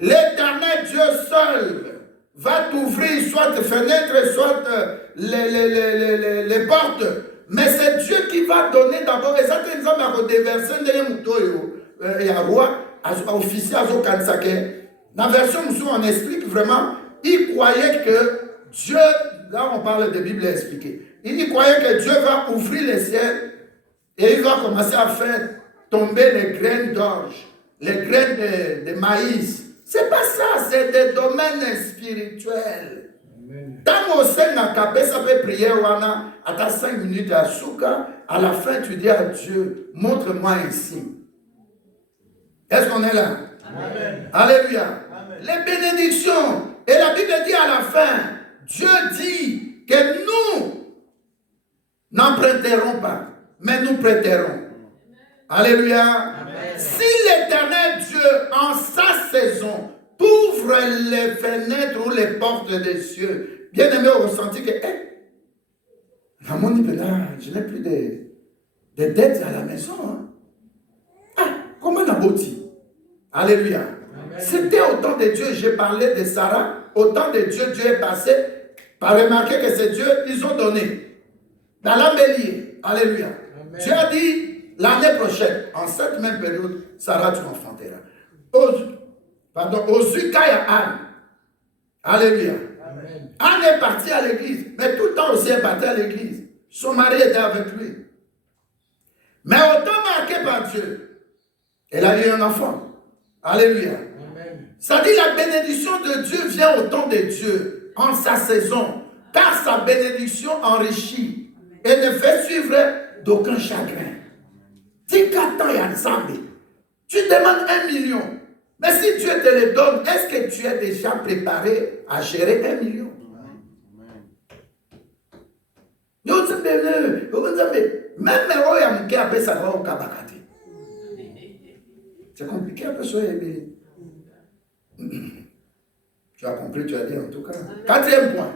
l'Éternel Dieu seul va t'ouvrir soit les fenêtres, soit les portes. Mais c'est Dieu qui va donner d'abord. Et ça, c'est exemple à déverser et à roi, officier à Zokansake. Dans la version où on explique vraiment, il croyait que Dieu, là on parle de Bible expliquée, il croyait que Dieu va ouvrir les ciels et il va commencer à faire tomber les graines d'orge, les graines de maïs. C'est pas ça, c'est des domaines spirituels. Tant au sein n'a capé, ça peut prier, wana, à ta 5 minutes à Souka, à la fin tu dis à Dieu, montre-moi un signe. Est-ce qu'on est là? Amen. Alléluia. Amen. Les bénédictions. Et la Bible dit à la fin, Dieu dit que nous n'emprunterons pas, mais nous prêterons. Alléluia. Amen. Si l'Éternel Dieu, en sa saison, ouvre les fenêtres ou les portes des cieux, bien aimé, on ressentit que, je n'ai plus de dettes à la maison. Hein. Ah, comment Naboti? Alléluia. C'était au temps de Dieu, j'ai parlé de Sarah, au temps de Dieu, Dieu est passé, par remarquer que c'est Dieu, ils ont donné. Dans la bélier, alléluia. Amen. Dieu a dit, l'année prochaine, en cette même période, Sarah, tu enfanteras. Aux Zukaya Anne. Alléluia. Amen. Anne est partie à l'église, mais tout le temps aussi elle est partie à l'église. Son mari était avec lui. Mais au temps marqué par Dieu, elle a eu un enfant. Alléluia. Amen. Ça dit la bénédiction de Dieu vient au temps de Dieu, en sa saison, car sa bénédiction enrichit et ne fait suivre d'aucun chagrin. Dis qu'attends et ensemble, tu demandes 1 million. Mais si Dieu te le donne, est-ce que tu es déjà préparé à gérer 1 million? Même c'est compliqué un peu soyez béni. Tu as compris, tu as dit en tout cas. Quatrième point,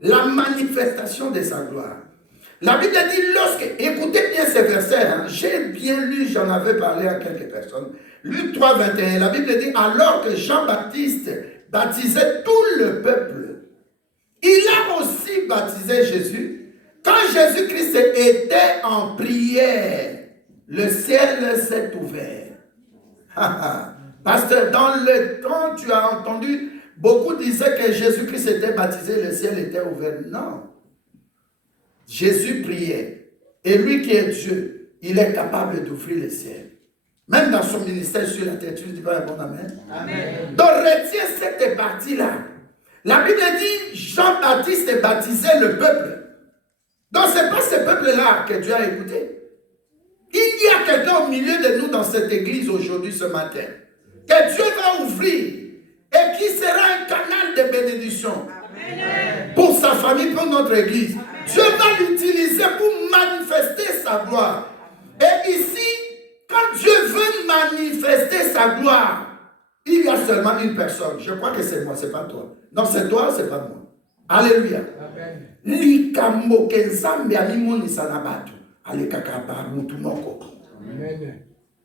la manifestation de sa gloire. La Bible dit écoutez bien ces versets, hein, j'ai bien lu, j'en avais parlé à quelques personnes. Luc 3, 21, la Bible dit, alors que Jean-Baptiste baptisait tout le peuple, il a aussi baptisé Jésus. Quand Jésus-Christ était en prière, le ciel s'est ouvert. Parce que dans le temps, tu as entendu, beaucoup disaient que Jésus-Christ était baptisé, le ciel était ouvert. Non. Jésus priait. Et lui qui est Dieu, il est capable d'ouvrir le ciel. Même dans son ministère sur la terre, tu dis pas un bon amen? Amen. Donc retiens cette partie-là. La Bible dit, Jean-Baptiste baptisait le peuple. Donc ce n'est pas ce peuple-là que Dieu a écouté. Il y a quelqu'un au milieu de nous dans cette église aujourd'hui, ce matin, que Dieu va ouvrir et qui sera un canal de bénédiction. Amen. Pour sa famille, pour notre église. Amen. Dieu va l'utiliser pour manifester sa gloire. Et ici, quand Dieu veut manifester sa gloire, il y a seulement une personne. Je crois que c'est moi, ce n'est pas toi. Non, c'est toi, ce n'est pas moi. Alléluia. Amen.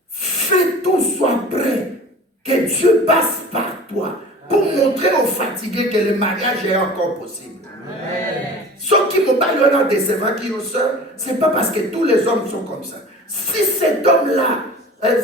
Fais tout soit prêt, que Dieu passe par toi pour montrer aux fatigués que le mariage est encore possible. Ceux qui me parlent de ces qui ont soeur, ce n'est pas parce que tous les hommes sont comme ça. Si cet homme-là,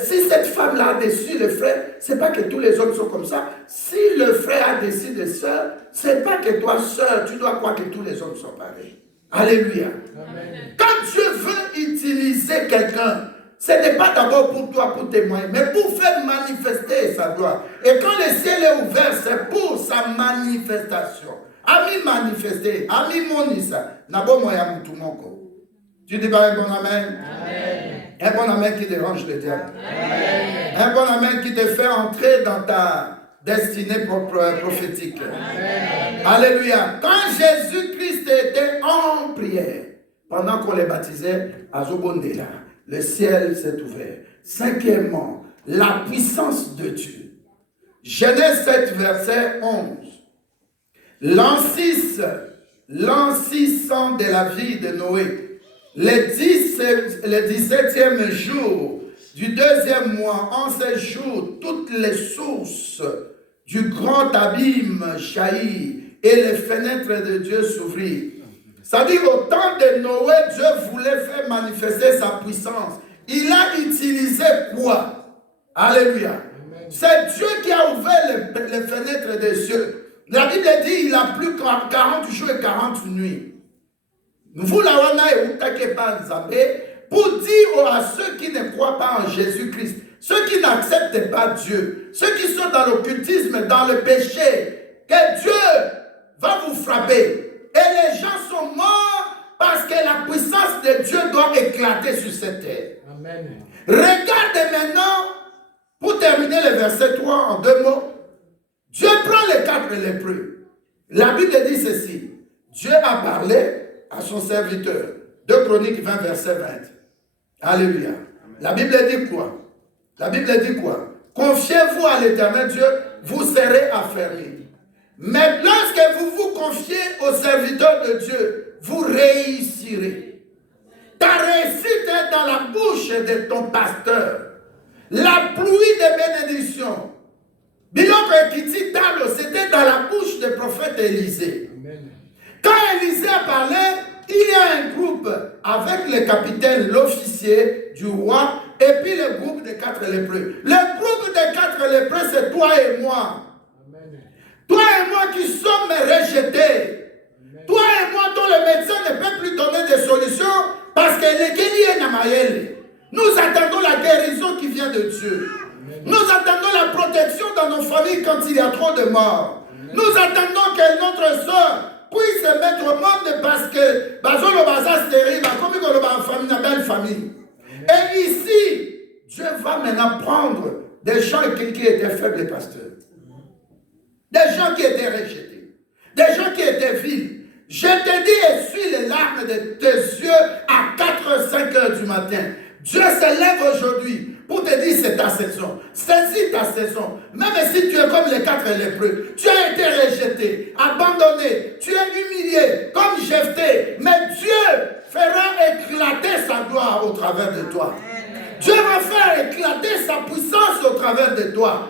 si cette femme-là a déçu le frère, ce n'est pas que tous les hommes sont comme ça. Si le frère a décidé de sœur, ce n'est pas que toi, sœur, tu dois croire que tous les hommes sont pareils. Alléluia. Amen. Quand Dieu veut utiliser quelqu'un, ce n'est pas d'abord pour toi, pour témoigner, mais pour faire manifester sa gloire. Et quand le ciel est ouvert, c'est pour sa manifestation. Ami manifesté, ami monisa, nabo moya mutumoko. Tu dis pas un bon amen? Amen. Un bon amen qui dérange le diable. Amen. Un bon amen qui te fait entrer dans ta destinée prophétique. Amen. Alléluia. Quand Jésus-Christ était en prière, pendant qu'on les baptisait à Zobondela, le ciel s'est ouvert. Cinquièmement, la puissance de Dieu. Genèse 7, verset 11. L'an 6, l'an 600 de la vie de Noé, le 17e jour du 2e mois, en ce jour, toutes les sources du grand abîme jaillit et les fenêtres de Dieu s'ouvrirent. C'est-à-dire au temps de Noé, Dieu voulait faire manifester sa puissance. Il a utilisé quoi? Alléluia. C'est Dieu qui a ouvert les fenêtres des cieux. La Bible dit il a plu 40 jours et 40 nuits. Nous l'avons pour dire à ceux qui ne croient pas en Jésus-Christ, ceux qui n'acceptent pas Dieu, ceux qui sont dans l'occultisme, dans le péché, que Dieu va vous frapper. Et les gens sont morts parce que la puissance de Dieu doit éclater sur cette terre. Amen. Regardez maintenant, pour terminer le verset 3 en 2 mots, Dieu prend les 4 lépreux. La Bible dit ceci. Dieu a parlé à son serviteur. 2 Chroniques 20, verset 20. Alléluia. La Bible dit quoi? La Bible dit quoi? Confiez-vous à l'Éternel Dieu, vous serez affermis. Mais lorsque vous vous confiez au serviteur de Dieu, vous réussirez. Ta réussite est dans la bouche de ton pasteur. La pluie de bénédiction. C'était dans la bouche du prophète Élisée. Quand Élisée a parlé, il y a un groupe avec le capitaine, l'officier du roi, et puis le groupe des 4 lépreux. Le groupe des 4 lépreux, c'est toi et moi. Amen. Toi et moi qui sommes rejetés. Amen. Toi et moi dont le médecin ne peut plus donner de solutions parce que nous attendons la guérison qui vient de Dieu. Amen. Nous attendons la protection dans nos familles quand il y a trop de morts. Amen. Nous attendons que notre soeur puisse se mettre au monde parce que une belle famille. Et ici, Dieu va maintenant prendre des gens qui étaient faibles pasteurs, des gens qui étaient rejetés, des gens qui étaient vils, Je te dis, essuie les larmes de tes yeux à 4, 5 heures du matin. Dieu se lève aujourd'hui pour te dire c'est ta saison. Saisis ta saison. Même si tu es comme les 4 lépreux, tu as été rejeté, abandonné, tu es humilié comme Jephthé. Mais Dieu fera éclater sa gloire au travers de toi. Dieu va faire éclater sa puissance au travers de toi.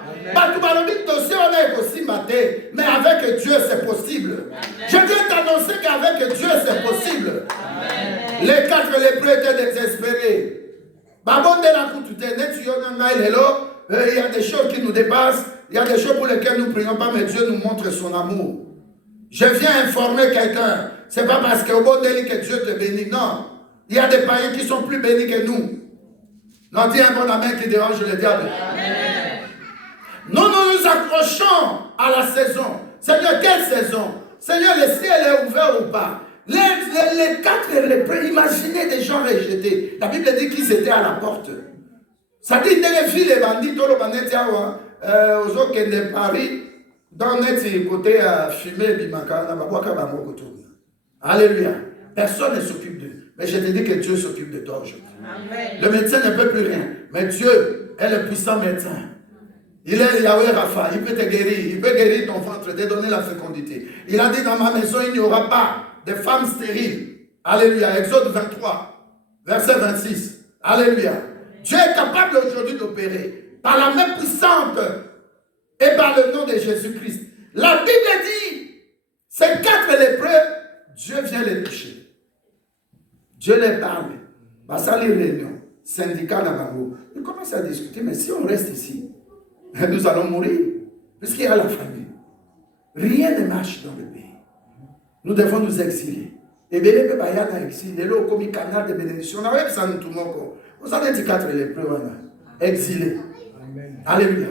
Mais avec Dieu c'est possible. Je viens t'annoncer qu'avec Dieu c'est possible. Les 4 lépreux étaient désespérés. Il y a des choses qui nous dépassent. Il y a des choses pour lesquelles nous ne prions pas, mais Dieu nous montre son amour. Je viens informer quelqu'un. Ce n'est pas parce qu'au bon délit que Dieu te bénit. Non. Il y a des païens qui sont plus bénis que nous. Non, dis un bon amen qui dérange le diable. Amen. Nous nous accrochons à la saison. Seigneur, quelle saison? Seigneur, le ciel est ouvert ou pas? Les 4 lépreux, imaginez des gens rejetés. La Bible dit qu'ils étaient à la porte. Ça dit que les filles, les bandits, tout le bandit, aux autres qui de Paris, dans notre côté fumé, alléluia. Personne ne s'occupe d'eux. Mais je te dis que Dieu s'occupe de toi aujourd'hui. Le médecin ne peut plus rien. Mais Dieu est le puissant médecin. Il est Yahweh Rapha. Il peut te guérir. Il peut guérir ton ventre, te donner la fécondité. Il a dit dans ma maison, il n'y aura pas de femmes stériles. Alléluia. Exode 23, verset 26. Alléluia. Dieu est capable aujourd'hui d'opérer par la main puissante et par le nom de Jésus-Christ. La Bible dit, ces 4 lépreux, Dieu vient les toucher. Dieu les parle. Ça les réunions, syndicats d'Amabo. Ils commencent à discuter, mais si on reste ici, nous allons mourir. Puisqu'il y a la famille. Rien ne marche dans le pays. Nous devons nous exiler. Et bien, les gens qui sont exilés, comme un canal de bénédiction, on a vu ça nous tout le monde. Vous avez dit 4 lépreux, exilés. Alléluia.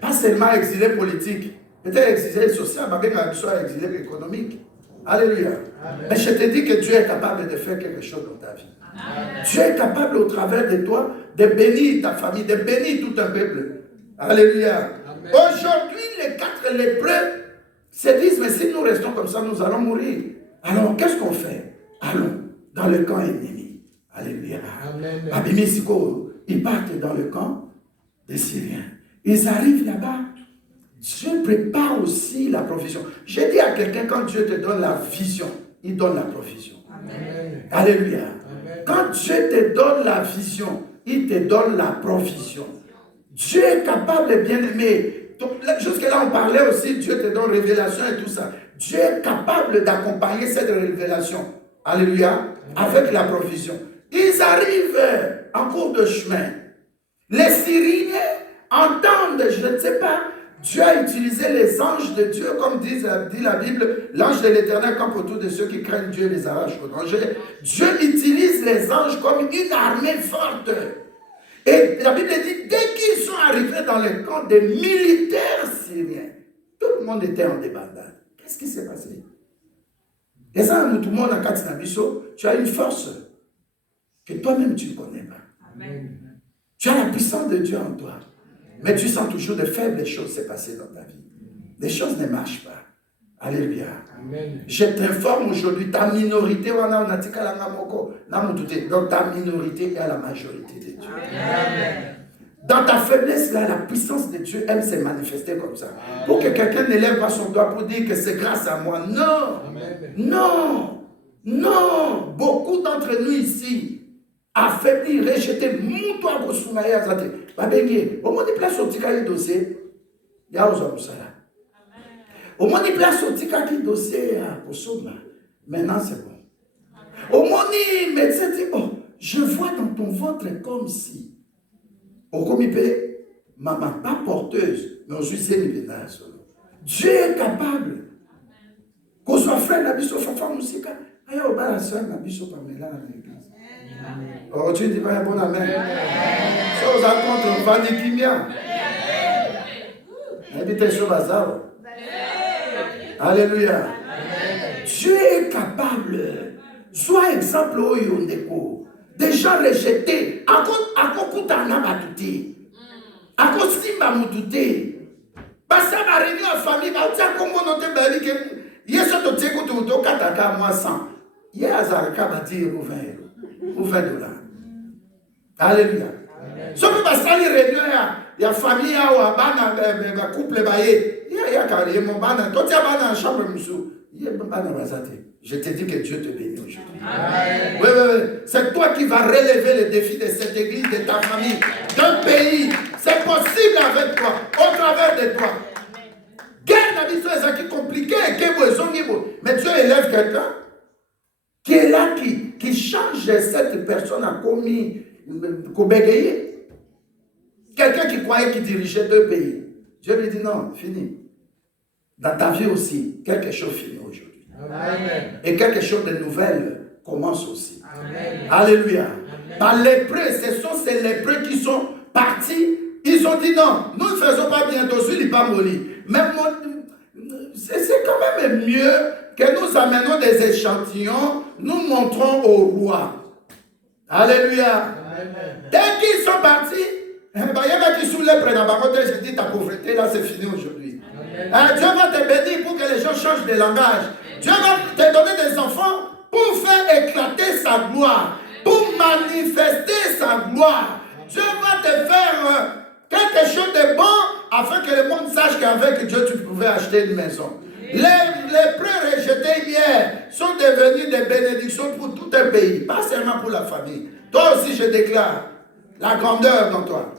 Pas seulement exilés politiques, peut-être exilés social, mais bien soit exilés économiques. Alléluia. Amen. Mais je te dis que Dieu est capable de faire quelque chose dans ta vie. Amen. Dieu est capable au travers de toi de bénir ta famille, de bénir tout un peuple. Alléluia. Amen. Aujourd'hui, les 4 lépreux se disent, mais si nous restons comme ça, nous allons mourir. Alors, qu'est-ce qu'on fait? Allons dans le camp ennemi. Alléluia. Abimisiko, ils partent dans le camp des Syriens. Ils arrivent là-bas. Dieu prépare aussi la provision. J'ai dit à quelqu'un, quand Dieu te donne la vision, il donne la provision. Amen. Alléluia. Amen. Quand Dieu te donne la vision, il te donne la provision. Dieu est capable, bien aimé. Jusque-là, on parlait aussi, Dieu te donne révélation et tout ça. Dieu est capable d'accompagner cette révélation. Alléluia. Avec la provision. Ils arrivent en cours de chemin. Les Syriens entendent, je ne sais pas, Dieu a utilisé les anges de Dieu, comme dit la Bible, l'ange de l'Éternel campe autour de ceux qui craignent Dieu et les arrache au danger. Dieu utilise les anges comme une armée forte. Et la Bible dit, dès qu'ils sont arrivés dans le camp des militaires syriens, tout le monde était en débandade. Qu'est-ce qui s'est passé? Et ça, tout le monde en Katsinabiso, tu as une force que toi-même tu ne connais pas. Amen. Tu as la puissance de Dieu en toi. Mais tu sens toujours de faibles choses se passer dans ta vie. Les choses ne marchent pas. Alléluia. Amen. Je t'informe aujourd'hui, ta minorité, donc ta minorité est à la majorité de Dieu. Amen. Dans ta faiblesse, là, la puissance de Dieu aime se manifester comme ça. Amen. Pour que quelqu'un ne lève pas son doigt pour dire que c'est grâce à moi. Non. Amen. Non. Non. Beaucoup d'entre nous ici, affaiblis, rejetés, moutoua kosungaya azate. Babengé, au moins de place au tika qui dossier, il y a aux hommes ça là. Au moins de place au tika qui dossier à Kosoma. Maintenant c'est bon. Au moins de médecin dit, oh, je vois dans ton ventre comme si. Au comité, maman, pas porteuse, mais on suit solo. Dieu est capable. Qu'on soit frère Nabiso Fafa Moussika, aïe au bas la soeur Nabiso Pamela dans l'église. Oh, tu dis pas un bon amen. Ça, vous a contre Vandikimia. Habitez sur Bazar. Alléluia. Dieu est capable. Sois exemple au Yondeko. Des gens rejetés. À cause d'Anna Batouti. À cause d'Imba Moutouti. Parce que ma réunion en famille, il Yeso to teko to kataka moi 100. Ye azaraka ba dire ou 20 dollars. Alléluia. Soki basali réunion ya famille ya bana ba couple ba ye. Ya kari mon bana to tia bana en chambre musu. Ye bana bazate. Je te dis que Dieu te bénit aujourd'hui. Oui. C'est toi qui vas relever les défis de cette église, de ta famille, d'un pays. C'est possible avec toi, au travers de toi. Guerre d'habitude, c'est compliqué. Mais Dieu élève quelqu'un qui est là, qui change cette personne à commis, bégayer. Quelqu'un qui croyait qu'il dirigeait 2 pays. Dieu lui dit non, fini. Dans ta vie aussi, quelque chose finit aujourd'hui. Amen. Et quelque chose de nouvel commence aussi. Amen. Alléluia. Par les lépreux, ce sont ces lépreux qui sont partis. Ils ont dit non, nous ne faisons pas bientôt, je ne suis pas molli. Mais c'est quand même mieux que nous amenons des échantillons, nous montrons au roi. Alléluia. Amen. Dès qu'ils sont partis, il y en a qui sont lèpres dans ma côté, je dis ta pauvreté là c'est fini aujourd'hui. Dieu va te bénir pour que les gens changent de langage. Dieu va te donner des enfants pour faire éclater sa gloire, pour manifester sa gloire. Dieu va te faire quelque chose de bon afin que le monde sache qu'avec Dieu tu pouvais acheter une maison. Les prêts rejetés hier sont devenus des bénédictions pour tout un pays, pas seulement pour la famille. Toi aussi je déclare la grandeur dans toi.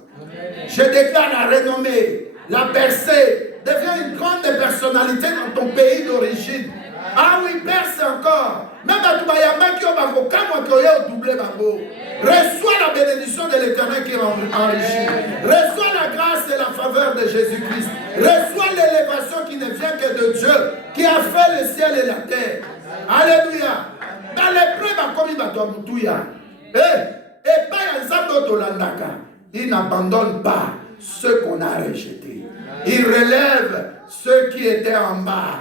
Je déclare la renommée, la percée. Deviens une grande personnalité dans ton pays d'origine. Ah oui, perce encore. Même à Toubayama qui a doublé Babo. Reçois la bénédiction de l'Éternel qui est enrichi. Reçois la grâce et la faveur de Jésus-Christ. Reçois l'élévation qui ne vient que de Dieu, qui a fait le ciel et la terre. Alléluia. Dans les preuves, comme il va t'emboutir. Et pas un sabre de l'andaka. Il n'abandonne pas ceux qu'on a rejetés. Il relève ceux qui étaient en bas.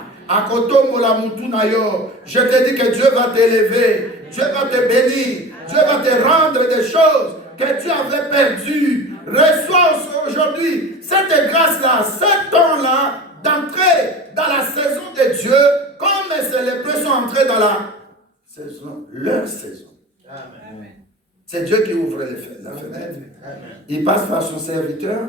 Je te dis que Dieu va t'élever, Dieu va te bénir, Dieu va te rendre des choses que tu avais perdues. Reçois aujourd'hui cette grâce-là, cet temps-là d'entrer dans la saison de Dieu, comme ces lépreux sont entrés dans la saison, leur saison. Amen. C'est Dieu qui ouvre la fenêtre. Il passe par son serviteur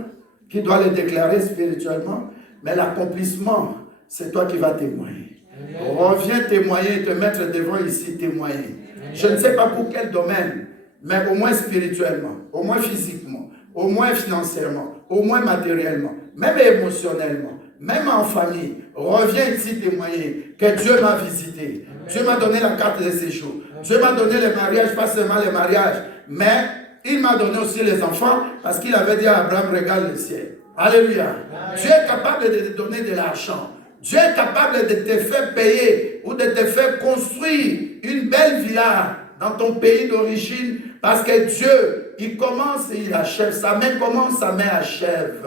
qui doit le déclarer spirituellement, mais l'accomplissement, c'est toi qui vas témoigner. Amen. Reviens témoigner et te mettre devant ici, témoigner. Amen. Je ne sais pas pour quel domaine, mais au moins spirituellement, au moins physiquement, au moins financièrement, au moins matériellement, même émotionnellement, même en famille. Reviens ici témoigner que Dieu m'a visité. Amen. Dieu m'a donné la carte de séjour. Amen. Dieu m'a donné le mariage, pas seulement le mariage, mais il m'a donné aussi les enfants parce qu'il avait dit à Abraham, regarde le ciel. Alléluia. Amen. Dieu est capable de te donner de l'argent. Dieu est capable de te faire payer ou de te faire construire une belle villa dans ton pays d'origine parce que Dieu, il commence et il achève. Sa main commence, sa main achève.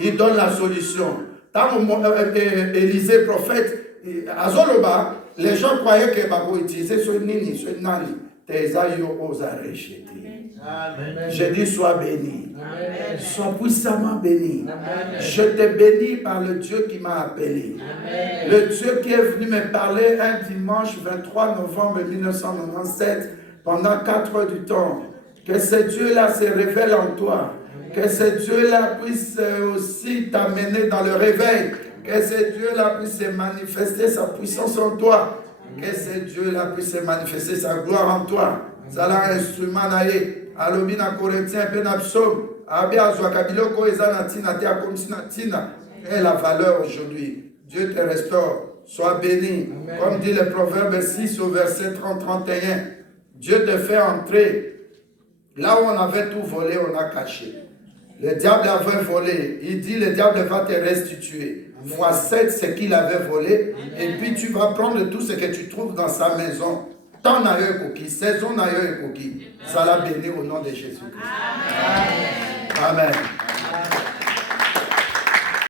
Il donne la solution. Tant Élisée, prophète, à Zoloba, les gens croyaient que Babo utilisait ce nini, ce nani. Tes aïeux osa rejeter. Amen. Je dis sois béni. Amen. Sois puissamment béni. Amen. Je te bénis par le Dieu qui m'a appelé. Amen. Le Dieu qui est venu me parler un dimanche 23 novembre 1997 pendant 4 heures du temps. Que ce Dieu-là se révèle en toi. Que ce Dieu-là puisse aussi t'amener dans le réveil. Que ce Dieu-là puisse manifester sa puissance en toi. Que ce Dieu-là puisse manifester sa gloire en toi. Ça l'a instrument naïe. Alobina Corinthiens, Penapsom, Abia Zouakabiloko, Ezanatina, Teakomsinatina. Et la valeur aujourd'hui. Dieu te restaure. Sois béni. Amen. Comme dit le Proverbe 6 au verset 30-31. Dieu te fait entrer. Là où on avait tout volé, on a caché. Le diable avait volé. Il dit le diable va te restituer. Fois 7 ce qu'il avait volé. Amen. Et puis tu vas prendre tout ce que tu trouves dans sa maison. Tant d'ailleurs coquille, saison d'ailleurs coquille. Ça l'a béni au nom de Jésus-Christ. Amen. Amen.